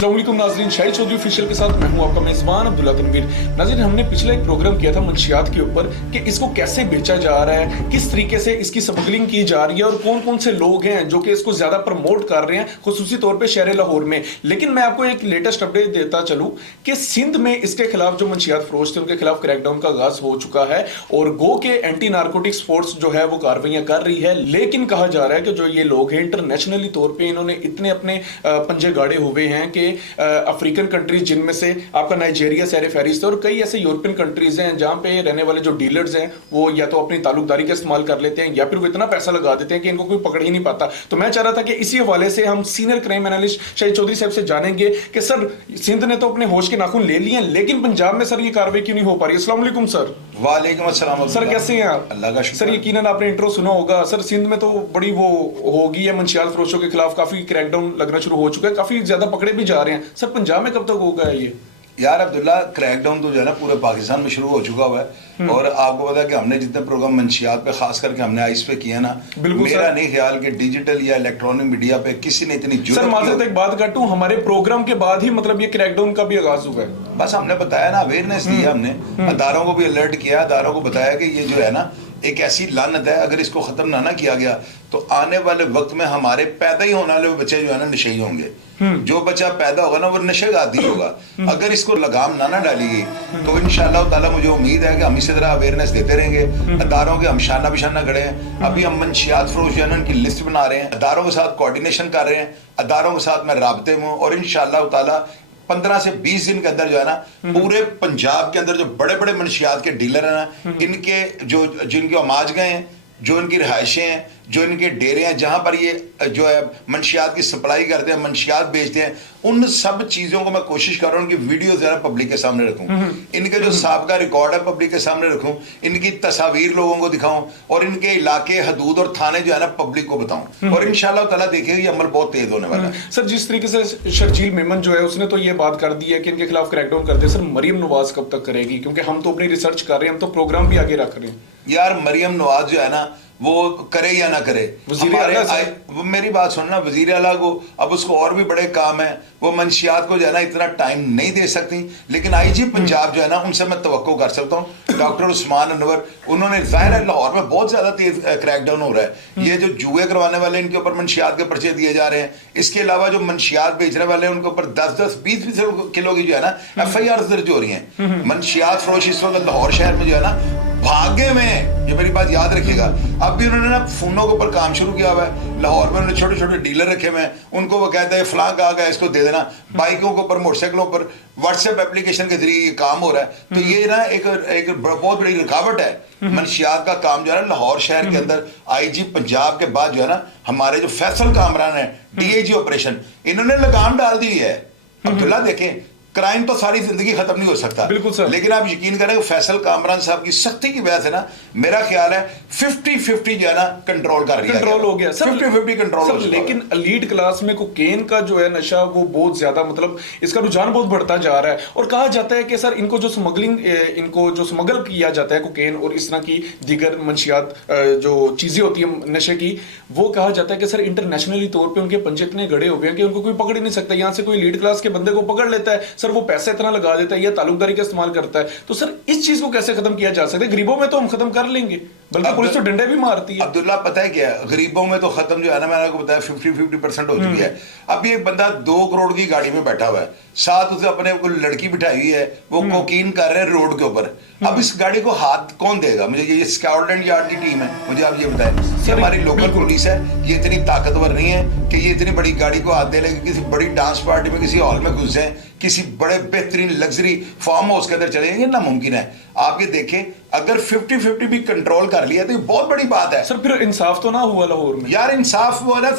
अस्सलाम वालेकुम नाज़रीन, शाहिद चौधरी ऑफिशियल के साथ मैं हूं आपका मेजबान अब्दुल्ला तनवीर। नाज़रीन, हमने पिछले एक प्रोग्राम किया था मंशियात के ऊपर कि इसको कैसे बेचा जा रहा है, किस तरीके से इसकी स्मगलिंग की जा रही है और कौन कौन से लोग हैं जो कि इसको ज्यादा प्रमोट कर रहे हैं, खुसूसी तौर पर शहर लाहौर में। लेकिन मैं आपको एक लेटेस्ट अपडेट देता चलूं कि सिंध में इसके खिलाफ जो मंशियात फरोश थे उनके खिलाफ क्रैकडाउन का आगाज हो चुका है और गो के एंटी नार्कोटिक्स फोर्स जो है वो कार्रवाइयां कर रही है। लेकिन कहा जा रहा है कि जो ये लोग हैं इंटरनेशनली तौर पर इन्होंने इतने अपने पंजे गाड़े हुए हैं कि अफ्रीकन कंट्रीज जिनमें से आपका नाइजीरिया सैर फहरिस्त है और कई ऐसे यूरोपियन कंट्रीज हैं जहां पे रहने वाले जो डीलर्स हैं वो या तो अपनी ताल्लुकदारी का इस्तेमाल कर लेते हैं या फिर वो इतना पैसा लगा देते हैं कि इनको कोई पकड़ ही नहीं पाता। तो मैं चाह रहा था कि इसी हवाले से हम senior crime analyst Shahid Chaudhary साहब से जानेंगे कि सर, सिंध ने तो अपने होश के नाखून ले लिए हैं लेकिन पंजाब में सर ये कार्रवाई क्यों नहीं हो पा रही। अस्सलाम वालेकुम सर। वालेकुम अस्सलाम सर, कैसे हैं आप? अल्लाह का शुक्र। सर, यकीनन आपने इंट्रो सुना होगा। सर, सिंध में तो बड़ी वो होगी है, मंशियात फरोशों के खिलाफ काफी क्रैकडाउन लगना शुरू हो चुका है, काफी ज्यादा पकड़े भी जा रहे हैं। सर, पंजाब में कब तक होगा ये? यार अब्दुल्ला, क्रैकडाउन तो जो है ना पूरे पाकिस्तान में शुरू हो चुका हुआ है और आपको पता है कि हमने जितने प्रोग्राम मंशियात पे खास करके हमने आइस पे किया ना, मेरा नहीं ख्याल कि डिजिटल या इलेक्ट्रॉनिक मीडिया पे किसी ने इतनी सर, माजरत एक बात काटूं, हमारे प्रोग्राम के बाद ही मतलब ये क्रैकडाउन का भी आगाज हुआ है। बस हमने बताया ना, अवेयरनेस दिया हमने, अदारों को भी अलर्ट किया, अदारों को बताया कि ये जो है ना एक ऐसी लानत है, अगर इसको खत्म ना किया गया तो आने वाले वक्त में हमारे पैदा ही होने वाले बच्चे जो है ना नशेई होंगे। जो बच्चा पैदा होगा ना वो नशे का आदी होगा। अगर इसको लगाम ना डाली गई तो इंशाअल्लाह ताला मुझे उम्मीद है कि हम इसी तरह अवेयरनेस देते रहेंगे। अदारों के हम शाना बिशाना खड़े हैं। अभी हम मंशियात फरोश जो है ना उनकी लिस्ट बना रहे हैं, अदारों के साथ कोऑर्डिनेशन कर रहे हैं, अदारों के साथ मैं राब्ते में हूँ और इंशाअल्लाह ताला 15 से 20 दिन के अंदर जो है ना पूरे पंजाब के अंदर जो बड़े बड़े मंशियात के डीलर हैं ना, इनके जो जिनके अमाज गए हैं, जो इनकी रिहायशें हैं, जो इनके डेरे हैं, जहां पर ये जो है मंशियात की सप्लाई करते हैं, मंशियात बेचते हैं, उन सब चीजों को मैं कोशिश कर रहा हूं कि वीडियो जरा पब्लिक के सामने रखूं, इनके जो साबका रिकॉर्ड है पब्लिक के सामने रखूं, इनकी तस्वीर लोगों को दिखाऊं और इनके इलाके, हदूद और थाने जो है ना पब्लिक को बताऊं और इंशाअल्लाह ताला देखिए ये अमल बहुत तेज होने वाला है। सर, जिस तरीके से शर्जील मेमन जो है उसने तो ये बात कर दी है कि इनके खिलाफ क्रैकडाउन कर दे। सर, मरियम नवाज कब तक करेगी? क्योंकि हम तो अपनी रिसर्च कर रहे हैं, हम तो प्रोग्राम भी आगे रख रहे हैं। यार मरियम नवाज जो है ना वो करे या ना करे, वो मेरी बात सुनना, वजीर आला को अब उसको और भी बड़े काम है, वो मंशियात को जो है ना इतना टाइम नहीं दे सकती, लेकिन आईजी पंजाब जो है ना उनसे मैं तवक्को कर सकता हूँ। डॉक्टर उस्मान अनवर, उन्होंने जाहिर है लाहौर में बहुत ज्यादा तेज क्रैकडाउन हो रहा है। ये जो जुए करवाने वाले इनके ऊपर मंशियात के पर्चे दिए जा रहे हैं, इसके अलावा जो मंशियात बेचने वाले हैं उनके ऊपर 10-10, 20-20 किलो की जो है ना FIR दर्ज हो रही है। मंशियात फरोश इस वक्त लाहौर शहर में जो है ना भागे में, ये मेरी बात याद रखिएगा। अब भी उन्होंने ना फोनों के ऊपर काम शुरू किया हुआ है। लाहौर में उन्होंने छोटे छोटे डीलर रखे हुए हैं, उनको वो कहते हैं फलां कहा गया इसको दे देना। बाइकों के ऊपर, मोटरसाइकिलों पर व्हाट्सएप एप्लीकेशन के जरिए ये काम हो रहा है। तो ये ना एक बहुत बड़ी रुकावट है मंशियात का काम जो है ना लाहौर शहर के अंदर। IG पंजाब के बाद जो है ना हमारे जो फैसल कामरान है, DIG ऑपरेशन, इन्होंने लगाम डाल दी है। अब्दुल्ला देखें, क्राइम तो सारी जिंदगी खत्म नहीं हो सकता, बिल्कुल सर, लेकिन आप यकीन करें कि फैसल कामरान साहब की सख्ती की वजह से ना मेरा ख्याल है 50-50 जो है ना कंट्रोल कर लिया, कंट्रोल हो गया। 50-50 कंट्रोल हो गया। लेकिन लीड क्लास में कोकेन का जो है नशा वो बहुत ज्यादा, मतलब इसका रुझान बहुत बढ़ता जा रहा है और कहा जाता है कि सर इनको जो स्मगल किया जाता है कोकेन और इस तरह की दीगर मंशियात जो चीजें होती है नशे की, वो कहा जाता है कि सर इंटरनेशनली तौर पर उनके पंजे इतने गड़े हो गए हैं कि उनको कोई पकड़ ही नहीं सकता। यहाँ से कोई लीड क्लास के बंदे को पकड़ लेता है, सर वो पैसा इतना लगा देता है या ताल्लुकदारी का इस्तेमाल करता है। तो सर इस चीज को कैसे खत्म किया जा सकता है? गरीबों में तो हम खत्म कर लेंगे, बल्कि पुलिस तो डंडे भी मारती है। अब्दुल्ला, पता है क्या, गरीबों में तो खत्म जो है ना, मैंने आपको बताया 50-50% हो चुकी है। अभी एक बंदा 2 करोड़ की गाड़ी में बैठा हुआ है, साथ उसे अपने कोई लड़की बिठाई हुई है, वो कोकीन कर रहे हैं रोड के ऊपर। अब इस गाड़ी को हाथ कौन देगा? मुझे ये स्कॉटलैंड यार्ड की टीम है, मुझे आप ये बताएं, हमारी लोकल पुलिस है, ये इतनी ताकतवर नहीं है कि ये इतनी बड़ी गाड़ी को हाथ दे लेके किसी बड़ी डांस पार्टी में, किसी हॉल में घुस जाए, किसी बड़े बेहतरीन लग्जरी फार्म हाउस के अंदर चले जाएंगे, नामुमकिन है। आप ये देखें, अगर 50-50 भी कंट्रोल कर लिया तो ये बहुत बड़ी बात है। सर, फिर इंसाफ तो ना हुआ लाहौर में? यार इंसाफ वो है ना,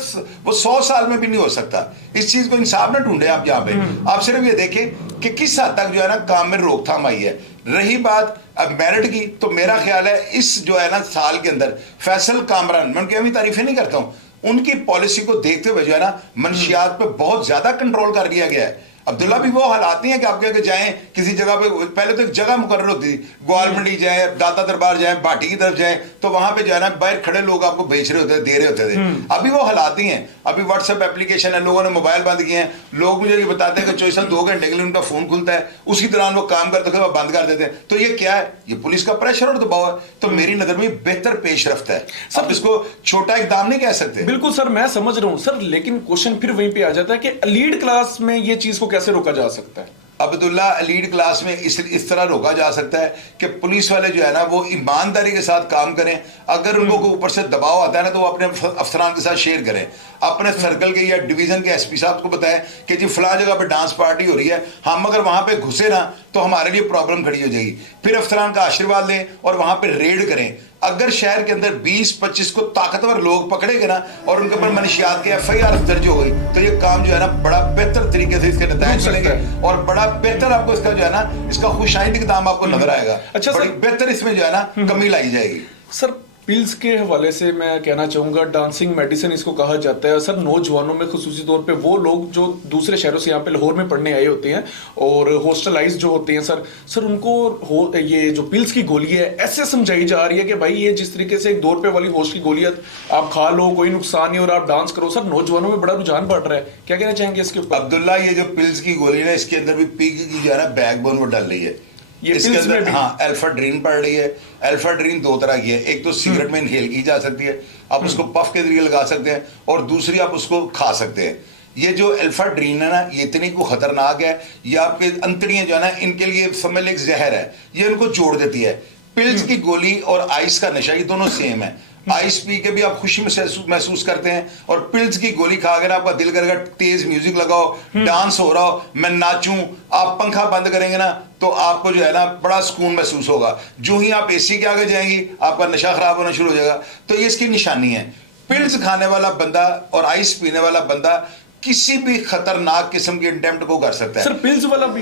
वो 100 साल में भी नहीं हो सकता। इस चीज को इंसाफ ना ढूंढे आप यहाँ पे, आप सिर्फ ये देखें कि किस हद तक जो है ना काम में रोकथाम आई है। रही बात अब मेरिट की, तो मेरा ख्याल है इस जो है ना साल के अंदर फैसल कामरान, मैं उनकी अभी तारीफें नहीं करता हूँ, उनकी पॉलिसी को देखते हुए जो है ना मंशियात पे बहुत ज्यादा कंट्रोल कर लिया गया है। अब्दुल्ला भी वो हालात नहीं है कि आपके आगे जाएं किसी जगह पे, पहले तो एक जगह मुकर्रर होती थी, ग्वाल मंडी जाए, दाता दरबार जाए, भाटी की तरफ जाए, तो वहां पे जो है ना बाहर खड़े लोग आपको बेच रहे होते थे, दे रहे होते थे। अभी वो हालात नहीं है। अभी व्हाट्सएप एप्लीकेशन है, लोगों ने मोबाइल बंद किए हैं। लोग मुझे ये बताते हैं कि चौबीस 2 घंटे के लिए उनका फोन खुलता है, उसी दौरान वो काम करते हुए बंद कर देते हैं। तो ये क्या है? ये पुलिस का प्रेशर और दबाव है। तो मेरी नजर में बेहतर पेशरफ्त है। अब इसको छोटा इकदाम नहीं कह सकते। बिल्कुल सर, मैं समझ रहा हूं सर, लेकिन क्वेश्चन फिर वहीं पे आ जाता है कि लीड क्लास में ये चीज को कैसे रोका जा सकता है? अब्दुल्ला, लीड क्लास में इस तरह रोका जा सकता है कि पुलिस वाले जो है ना वो ईमानदारी के साथ काम करें। अगर उनको ऊपर से दबाव आता है ना तो वो अपने अफसरान के साथ शेयर करें, अपने सर्कल के या डिवीजन के एसपी साहब को बताएं कि जी फलां जगह पे डांस पार्टी हो रही है, हम अगर वहां पे घुसे ना तो हमारे लिए प्रॉब्लम खड़ी हो जाएगी। फिर अफसरान का आशीर्वाद लें और वहां पे रेड करें। अगर शहर के अंदर 20-25 को ताकतवर लोग पकड़े गए ना और उनके ऊपर मनशियात के FIR दर्ज हो गई तो ये काम जो है ना बड़ा बेहतर तरीके से इसके नतीजे मिलेंगे और बड़ा बेहतर आपको इसका जो है ना इसका खुशाइंद इक़दाम आपको नजर आएगा। अच्छा बड़ी बेहतर इसमें जो है ना कमी लाई जाएगी। सर पिल्स के हवाले से मैं कहना चाहूंगा, डांसिंग मेडिसिन इसको कहा जाता है सर। नौजवानों में खुसूसी तौर पे वो लोग जो दूसरे शहरों से यहाँ पे लाहौर में पढ़ने आए होते हैं और हॉस्टलाइज जो होते हैं सर उनको ये जो पिल्स की गोली है ऐसे समझाई जा रही है कि भाई ये जिस तरीके से एक 2 रुपए वाली होस्ट की गोली है, आप खा लो, कोई नुकसान नहीं और आप डांस करो। सर नौजवानों में बड़ा रुझान बढ़ रहा है, क्या कहना चाहेंगे इसके ऊपर? अब्दुल्ला, ये जो पिल्स की गोली है इसके अंदर भी पीक की जो है ना बैकबोन वो डाल रही है। इसके अंदर हाँ एल्फाड्रीन पड़ रही है। एल्फाड्रीन 2 तरह की है, एक तो सिगरेट में इनहेल की जा सकती है, आप उसको पफ के जरिए लगा सकते हैं, और दूसरी आप उसको खा सकते हैं। ये जो एल्फाड्रीन है ना ये इतनी को खतरनाक है, ये आपके अंतड़ियां जो है ना इनके लिए समझ एक जहर है, ये इनको जोड़ देती है। पिल्स की गोली और आइस का नशा ये दोनों सेम है। आइस पी के भी आप खुशी महसूस करते हैं और पिल्स की गोली खा कर आपका दिल करेगा तेज म्यूजिक लगाओ, डांस हो रहा हो, मैं नाचूं, आप पंखा बंद करेंगे ना तो आपको जो है ना बड़ा सुकून महसूस होगा। जो ही आप AC के आगे जाएंगी आपका नशा खराब होना शुरू हो जाएगा। तो ये इसकी निशानी है। पिल्स खाने वाला बंदा और आइस पीने वाला बंदा किसी भी खतरनाक किस्म की अटेम्प्ट को कर सकता है। सर पिल्स वाला भी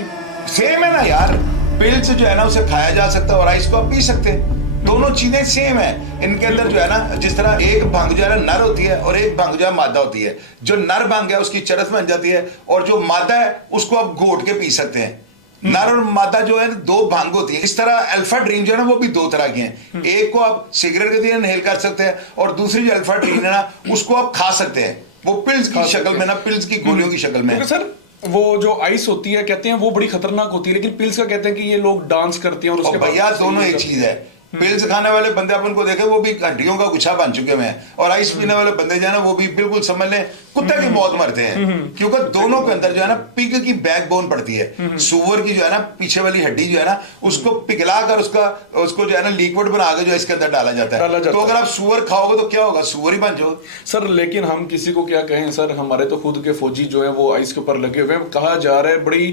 सेम है ना यार, पिल्स जो है ना उसे खाया जा सकता है और आइस को आप पी सकते हैं, दोनों चीजें सेम है। इनके अंदर जो है ना जिस तरह एक भंग जो है ना नर होती है और एक भंग जो है मादा होती है। जो नर भंग है उसकी चरस बन जाती है और जो मादा है उसको आप घोट के पी सकते हैं। नर और मादा जो है 2 भंग होती है। इस तरह एल्फाड्रीन जो है ना वो भी 2 तरह की हैं। एक को आप सिगरेट के जरिए इनहेल कर सकते हैं और दूसरी जो एल्फाड्रीन है ना उसको आप खा सकते हैं, वो पिल्स की शक्ल में ना, पिल्स की गोलियों की शक्ल में। सर वो जो आइस होती है कहते हैं वो बड़ी खतरनाक होती है, लेकिन पिल्स का कहते हैं कि ये लोग डांस करते हैं और उसके बाद भैया दोनों एक चीज है। पिल्स खाने वाले बंदे आप उनको देखे वो भी हड्डियों का गुच्छा बन चुके हुए हैं, और आइस पीने वाले बंदे जो है ना वो भी बिल्कुल समझ लें कुत्ते की मौत मरते हैं, क्योंकि दोनों के अंदर जो है ना पिग की बैकबोन पड़ती है। सुअर की जो है ना पीछे वाली हड्डी जो है ना उसको पिघला कर उसको जो है ना लिक्विड बना के जो इसके अंदर डाला जाता है। तो अगर आप सुअर खाओगे तो क्या होगा, सुअर ही बन जाओ सर। लेकिन हम किसी को क्या कहें सर, हमारे तो खुद के फौजी जो है वो आइस के ऊपर लगे हुए हैं। कहा जा रहा है बड़ी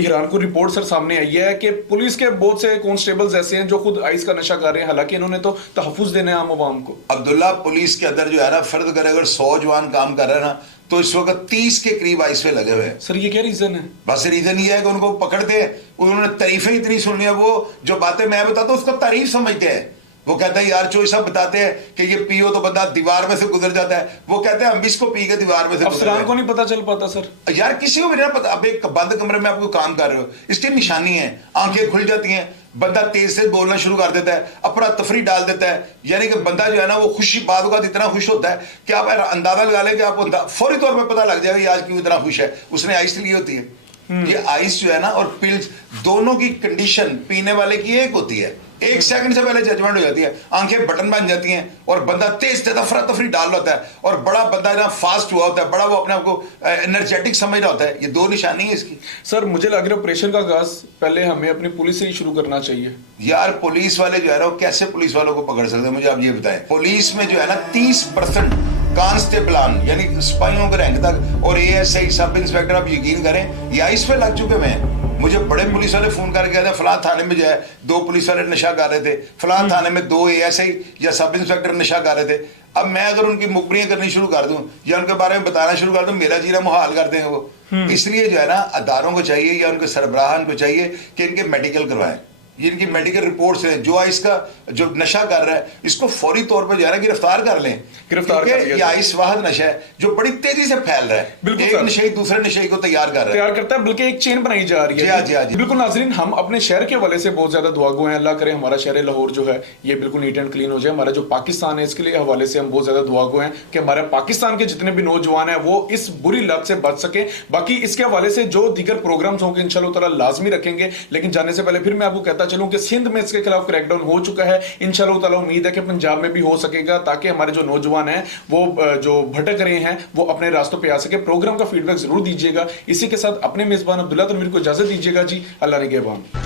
हैरानकुन रिपोर्ट सर सामने आई है कि पुलिस के बहुत से कांस्टेबल्स ऐसे हैं जो खुद आइस का नशा कर रहे हैं, हालांकि इन्होंने तो तहफ्फुज देना है आम आवाम को। अब्दुल्ला, पुलिस के अंदर जो है ना फर्द करे अगर 100 जवान काम कर रहे हैं ना तो इस वक्त 30 के करीब आइस पे लगे हुए हैं। सर ये क्या रीजन है? बस रीजन ये है कि उनको पकड़ते हैं, उन्होंने तारीफें इतनी सुनी है, वो जो बातें मैं बताता हूँ उसको तारीफ समझते हैं। वो कहते हैं यार जो सब बताते हैं कि ये पियो तो बंदा दीवार में से गुजर जाता है, वो कहते हैं हम इसको पी के दीवार में से अफसरान को नहीं पता चल पाता सर। यार किसी को भी नहीं पता। अब एक बंद कमरे में आपको काम कर रहे हो, इसकी निशानी है, आंखें खुल जाती हैं, बंदा तेज से बोलना शुरू कर देता है, अफरा तफरी डाल देता है। यानी कि बंदा जो है ना वो खुशी बात का इतना खुश होता है कि आप अंदाजा लगा लें कि आपको फौरी तौर पर पता लग जाएगा आज क्यों इतना खुश है, उसने आइस ली होती है। ये आइस जो है ना और पिल्स दोनों की कंडीशन पीने वाले की एक होती है, 1 सेकंड से पहले जजमेंट हो जाती है, आंखें बटन बन जाती हैं और बंदा तेज अफरा तफरी डाल होता है, और बड़ा बंदा ना फास्ट हुआ होता है, बड़ा वो अपने आप को एनर्जेटिक समझ रहा होता है। ये 2 निशानी है इसकी। सर मुझे लग रहा है ऑपरेशन का आगाज पहले हमें अपनी पुलिस से ही शुरू करना चाहिए। यार पुलिस वाले जो है ना कैसे पुलिस वालों को पकड़ सकते हैं, मुझे आप ये बताएं। पुलिस में जो है ना 30% कांस्टेबलान यानी सिपाहियों के रैंक तक और ASI सब इंस्पेक्टर, आप यकीन करें ये आइस पे लग चुके हैं। मुझे बड़े पुलिस वाले फोन करके कहते हैं फलां थाने में जो है 2 पुलिस वाले नशा कर रहे थे, फलां थाने में 2 ASI या सब इंस्पेक्टर नशा कर रहे थे। अब मैं अगर उनकी मुखबरियां करनी शुरू कर दूं या उनके बारे में बताना शुरू कर दूं, मेरा जीना मुहाल कर देंगे वो। इसलिए जो है ना अदारों को चाहिए या उनके सरबराहान को चाहिए कि इनके मेडिकल करवाएं। ये इनकी मेडिकल रिपोर्ट्स हैं, जो आइस का जो नशा कर रहा है इसको फौरी तौर पर जो है ना गिरफ्तार कर लें। गिरफ्तार कर क्योंकि लिया ये जाए। आइस वाहद नशा है जो बड़ी तेजी से फैल रहा है, बिल्कुल एक सर। नशे दूसरे नशे को तैयार कर रहा है, तैयार करता है, बल्कि एक चेन बनाई जा रही है। जी हाँ, जी हाँ, जी। बिल्कुल नाजरीन, हम अपने शहर के हवाले से बहुत ज्यादा दुआगो हैं, अल्लाह करे हमारा शहर लाहौर जो है ये बिल्कुल नीट एंड क्लीन हो जाए। हमारा जो पाकिस्तान है इसके लिए हवाले से हम बहुत ज्यादा दुआगो हैं कि हमारे पाकिस्तान के जितने भी नौजवान हैं वो इस बुरी लत से बच सके। बाकी इसके हवाले से जो दीगर प्रोग्राम्स होंगे इंशाल्लाह ताला लाजमी रखेंगे। लेकिन जाने से पहले फिर मैं आपको कहता चलूं कि सिंध में इसके खिलाफ क्रैकडाउन हो चुका है, इंशाल्लाह ताला उम्मीद है कि पंजाब में भी हो सकेगा, ताकि हमारे जो नौजवान हैं वो जो भटक रहे हैं वो अपने रास्तों पे आ सके। प्रोग्राम का फीडबैक जरूर दीजिएगा। इसी के साथ अपने मेजबान अब्दुल्ला तनवीर को इजाजत दीजिएगा जी। अल्लाह निगहबान।